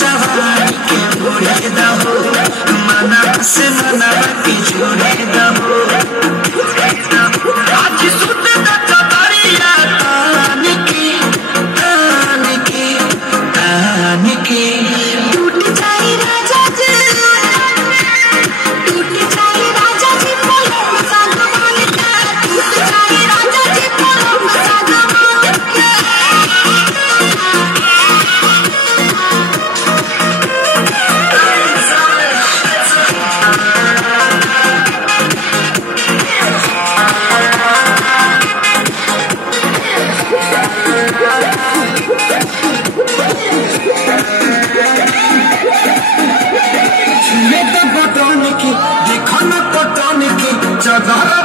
जवानी के मोड़े दबो मना से मना के जोड़े दबो आज सुन कतरिया तान की टूट जाए राजा जी टूट जाए राजा जी बोलो सागवान का टूट जाए राजा जी बोलो सागवान का देखो न पटन की जगह